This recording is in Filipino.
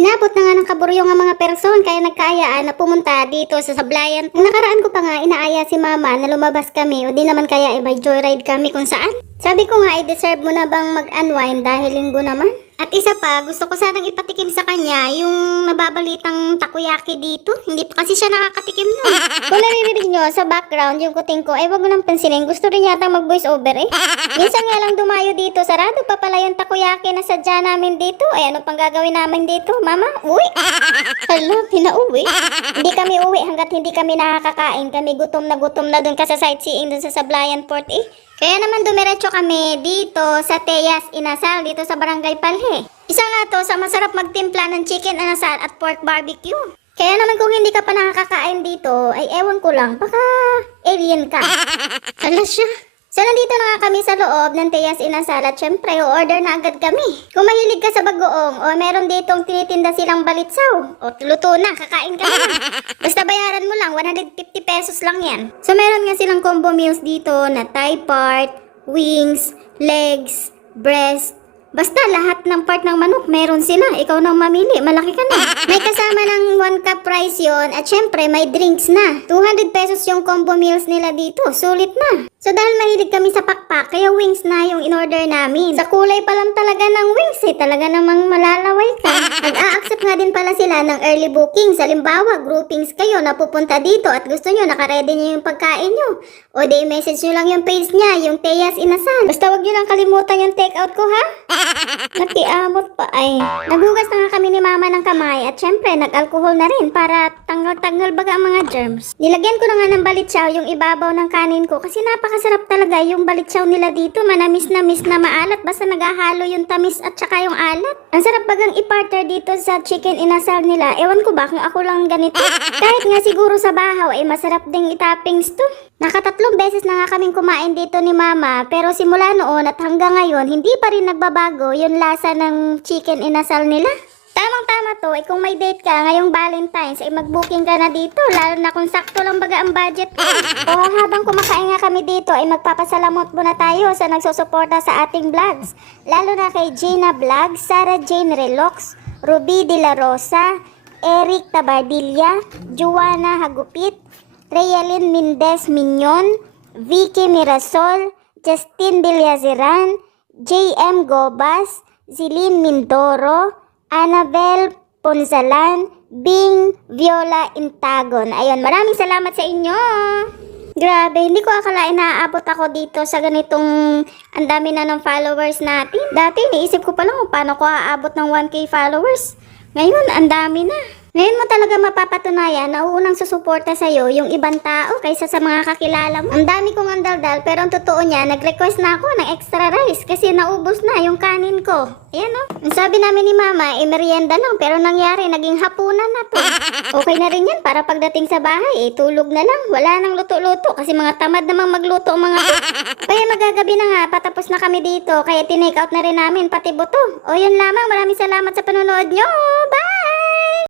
Inabot na nga ng kaburyong ang mga person kaya nagkaayaan na pumunta dito sa Sablayan. Nung nakaraan ko pa nga inaaya si mama na lumabas kami o di naman kaya may joyride kami kung saan. Sabi ko nga deserve mo na bang mag-unwind dahil linggo naman. At isa pa, gusto ko sanang ipatikim sa kanya yung nababalitang takoyaki dito. Hindi pa kasi siya nakakatikim nun. Kung naririnig nyo sa background yung kuting ko, wag mo nang pansinin. Gusto rin yata mag-voice over eh. Minsan nga lang dumayo dito, sarado pa pala yung takoyaki na sadya namin dito. Ano pang gagawin namin dito? Mama, uwi? Hala, pinauwi? Hindi kami uwi hanggat hindi kami nakakakain. Kami gutom na dun ka sa sightseeing dun sa Sablayan Port eh. Kaya naman dumiretso kami dito sa Teyas Inasal, dito sa Barangay Palhe. Isa nga to sa masarap magtimpla ng chicken inasal at pork barbecue. Kaya naman kung hindi ka pa nakakakain dito, ay ewan ko lang, baka alien ka. Ala siya. So nandito na nga kami sa loob ng Teyas Inasal at syempre order na agad kami. Kung mahilig ka sa bagoong o meron ditong tinitinda silang balitsaw o luto na, kakain ka na. Basta bayaran mo lang, 150 pesos lang yan. So meron nga silang combo meals dito na thigh part, wings, legs, breast. Basta lahat ng part ng manok meron sila. Ikaw nang mamili, malaki ka na. May kasama ng 1 cup rice yon at syempre may drinks na. 200 pesos yung combo meals nila dito. Sulit na. So dahil mahilig kami sa pakpak, kaya wings na yung in-order namin. Sa kulay pa lang talaga ng wings talaga namang malalaway ka. Nag-a-accept nga din pala sila ng early booking. Halimbawa, groupings kayo na pupunta dito at gusto nyo, nakaredy nyo yung pagkain nyo. O di message nyo lang yung page niya, yung Teyas Inasal. Basta wag nyo lang kalimutan yung take out ko ha. Nakiamot pa ay. Naghugas na nga kami ni mama ng kamay at syempre nag-alcohol na rin para tanggal-tanggal baga ang mga germs. Nilagyan ko na nga ng balitsaw yung ibabaw ng kanin ko kasi napakasarap talaga yung balitsaw nila dito. Manamis na maalat basta naghahalo yung tamis at saka yung alat. Ang sarap bagang i-partner dito sa chicken inasal nila. Ewan ko ba kung ako lang ganito. Kahit nga siguro sa bahaw ay masarap ding itoppings to. Nakatatlong beses na nga kaming kumain dito ni mama pero simula noon at hanggang ngayon hindi pa rin nagbabago yung lasa ng chicken inasal nila. Tamang-tama to, kung may date ka ngayong Valentine's, mag-booking ka na dito, lalo na kung sakto lang baga ang budget ko. O habang kumakain nga kami dito, magpapasalamot muna tayo sa nagsusuporta sa ating vlogs. Lalo na kay Gina Vlog, Sarah Jane Relox, Ruby De La Rosa, Eric Tabardilla, Juana Hagupit, Reyalyn Mendez Mignon, Vicky Mirasol, Justin Villaziran, J.M. Gobas, Zilin Mindoro, Annabel Ponzalan, Bing Viola Intagon. Ayun, maraming salamat sa inyo. Grabe, hindi ko akalain na aabot ako dito sa ganitong ang dami na ng followers natin. Dati, iniisip ko pa lang kung paano ko aabot ng 1K followers. Ngayon, ang dami na. Ngayon mo talaga mapapatunayan na uunang susuporta sa'yo yung ibang tao kaysa sa mga kakilala mo. Ang dami kong andaldal pero ang totoo niya, nag-request na ako ng extra rice kasi naubos na yung kanin ko. Ayan o. Ang sabi namin ni mama, merienda lang pero nangyari, naging hapunan na to. Okay na rin yan para pagdating sa bahay, tulog na lang. Wala nang luto-luto kasi mga tamad namang magluto mga to. Kaya magagabi na nga, patapos na kami dito. Kaya tinake out na rin namin pati buto. O yun lamang, maraming salamat sa panonood nyo. Bye!